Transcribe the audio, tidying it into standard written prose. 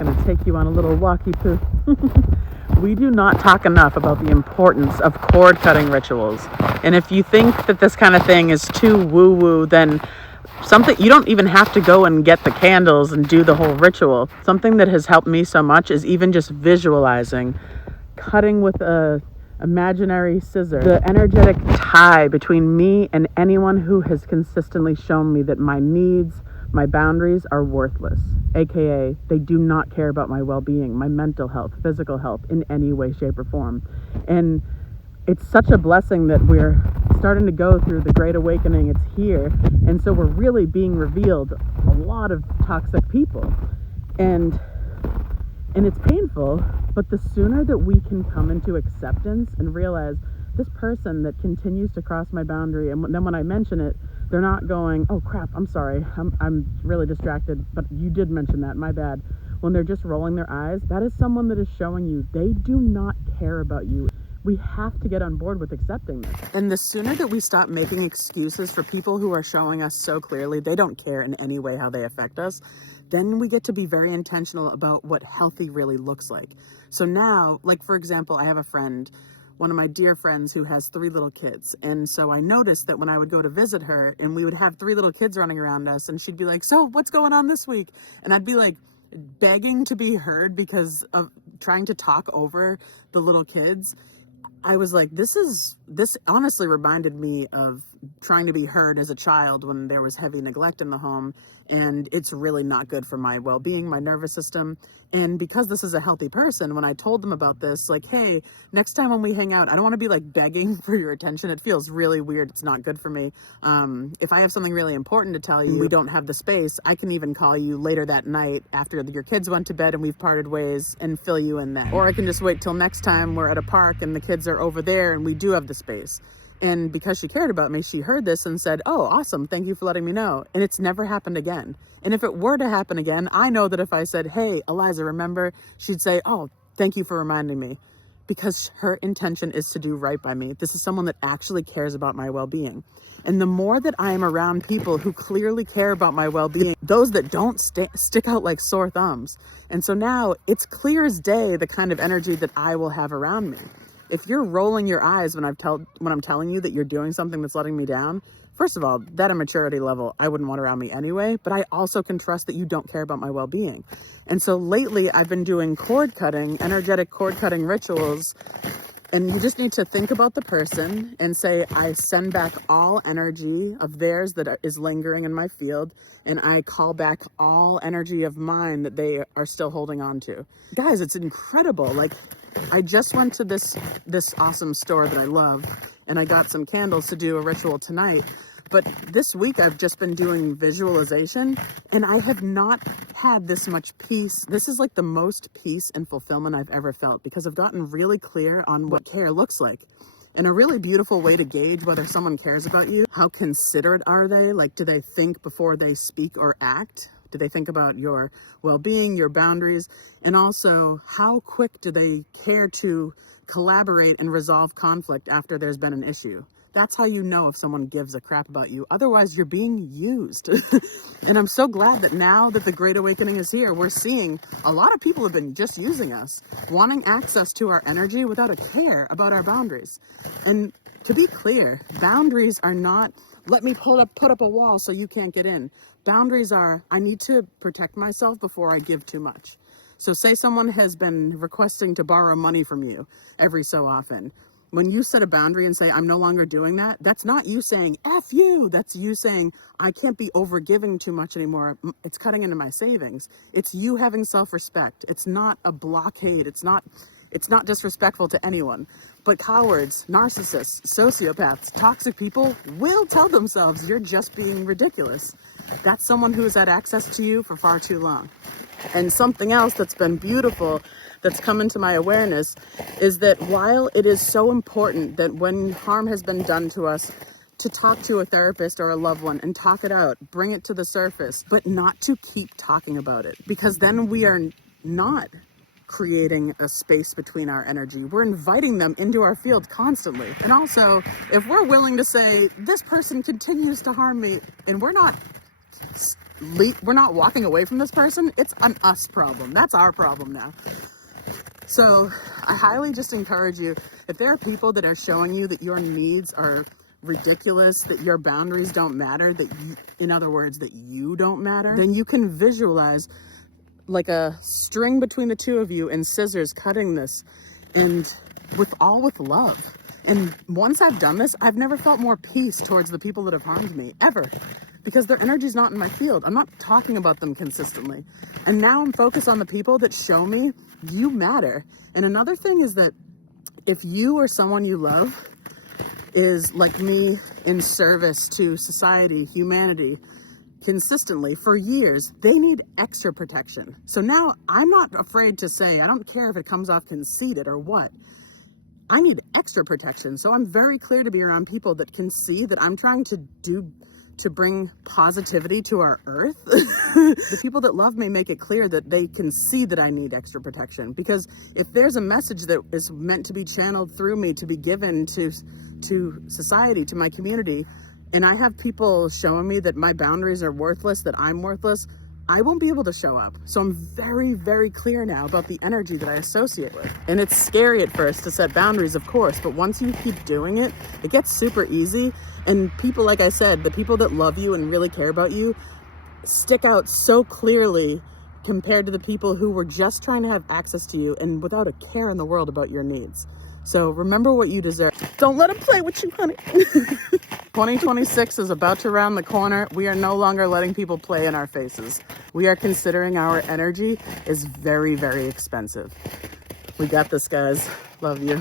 going to take you on a little walkie poo. We do not talk enough about the importance of cord cutting rituals. And if you think that this kind of thing is too woo-woo, then something you don't even have to go and get the candles and do the whole ritual. Something that has helped me so much is even just visualizing cutting with a imaginary scissor. The energetic tie between me and anyone who has consistently shown me that my needs, my boundaries are worthless, aka they do not care about my well-being, my mental health, physical health in any way, shape, or form. And it's such a blessing that we're starting to go through the Great Awakening. It's here, and so we're really being revealed a lot of toxic people, and it's painful. But the sooner that we can come into acceptance and realize this person that continues to cross my boundary, and then when I mention it, they're not going, oh crap, I'm sorry, I'm really distracted, but you did mention that, my bad. When they're just rolling their eyes, that is someone that is showing you they do not care about you. We have to get on board with accepting this. And the sooner that we stop making excuses for people who are showing us so clearly they don't care in any way how they affect us, then we get to be very intentional about what healthy really looks like. So now, like for example, I have a friend, one of my dear friends who has 3 little kids. And so I noticed that when I would go to visit her and we would have 3 little kids running around us, and she'd be like, so what's going on this week? And I'd be like begging to be heard because of trying to talk over the little kids. I was like, this honestly reminded me of trying to be heard as a child when there was heavy neglect in the home, and it's really not good for my well-being, my nervous system. And because this is a healthy person, when I told them about this, like, hey, next time when we hang out, I don't want to be like begging for your attention. It feels really weird. It's not good for me. If I have something really important to tell you, we don't have the space, I can even call you later that night after your kids went to bed and we've parted ways and fill you in then. Or I can just wait till next time we're at a park and the kids are over there and we do have the space. And because she cared about me, she heard this and said, oh, awesome, thank you for letting me know. And it's never happened again. And if it were to happen again, I know that if I said, hey, Eliza, remember, she'd say, oh, thank you for reminding me. Because her intention is to do right by me. This is someone that actually cares about my well-being. And the more that I am around people who clearly care about my well-being, those that don't stick out like sore thumbs. And so now it's clear as day the kind of energy that I will have around me. If you're rolling your eyes when I'm telling you that you're doing something that's letting me down, first of all, that immaturity level I wouldn't want around me anyway, but I also can trust that you don't care about my well-being. And so lately I've been doing cord cutting, energetic cord cutting rituals, and you just need to think about the person and say, I send back all energy of theirs that is lingering in my field, and I call back all energy of mine that they are still holding on to. Guys, it's incredible. Like, I just went to this awesome store that I love, and I got some candles to do a ritual tonight. But this week I've just been doing visualization, and I have not had this much peace. This is like the most peace and fulfillment I've ever felt, because I've gotten really clear on what care looks like. And a really beautiful way to gauge whether someone cares about you, how considerate are they? Like, do they think before they speak or act? Do they think about your well-being, your boundaries? And also, how quick do they care to collaborate and resolve conflict after there's been an issue? That's how you know if someone gives a crap about you. Otherwise, you're being used. And I'm so glad that now that the Great Awakening is here, we're seeing a lot of people have been just using us, wanting access to our energy without a care about our boundaries. And to be clear, boundaries are not, let me put up a wall so you can't get in. Boundaries are, I need to protect myself before I give too much. So say someone has been requesting to borrow money from you every so often. When you set a boundary and say, I'm no longer doing that, that's not you saying, F you. That's you saying, I can't be over giving too much anymore. It's cutting into my savings. It's you having self-respect. It's not a blockade. It's not disrespectful to anyone. But cowards, narcissists, sociopaths, toxic people will tell themselves you're just being ridiculous. That's someone who has had access to you for far too long. And something else that's been beautiful that's come into my awareness is that while it is so important that when harm has been done to us, to talk to a therapist or a loved one and talk it out, bring it to the surface, but not to keep talking about it, because then we are not creating a space between our energy. We're inviting them into our field constantly. And also, if we're willing to say, this person continues to harm me, and we're not we're not walking away from this person. It's an us problem. That's our problem now. So I highly just encourage you, if there are people that are showing you that your needs are ridiculous, that your boundaries don't matter, that you, in other words, that you don't matter, then you can visualize like a string between the two of you and scissors cutting this, and with love. And once I've done this, I've never felt more peace towards the people that have harmed me, ever. Because their energy's not in my field. I'm not talking about them consistently. And now I'm focused on the people that show me you matter. And another thing is that if you or someone you love is like me in service to society, humanity, consistently for years, they need extra protection. So now I'm not afraid to say, I don't care if it comes off conceited or what, I need extra protection. So I'm very clear to be around people that can see that I'm trying to bring positivity to our earth. The people that love me make it clear that they can see that I need extra protection, because if there's a message that is meant to be channeled through me to be given to society, to my community, and I have people showing me that my boundaries are worthless, that I'm worthless, I won't be able to show up. So I'm very, very clear now about the energy that I associate with. And it's scary at first to set boundaries, of course, but once you keep doing it, it gets super easy. And people, like I said, the people that love you and really care about you stick out so clearly compared to the people who were just trying to have access to you and without a care in the world about your needs. So remember what you deserve. Don't let them play with you, honey. 2026 is about to round the corner. We are no longer letting people play in our faces. We are considering our energy is very, very expensive. We got this, guys. Love you.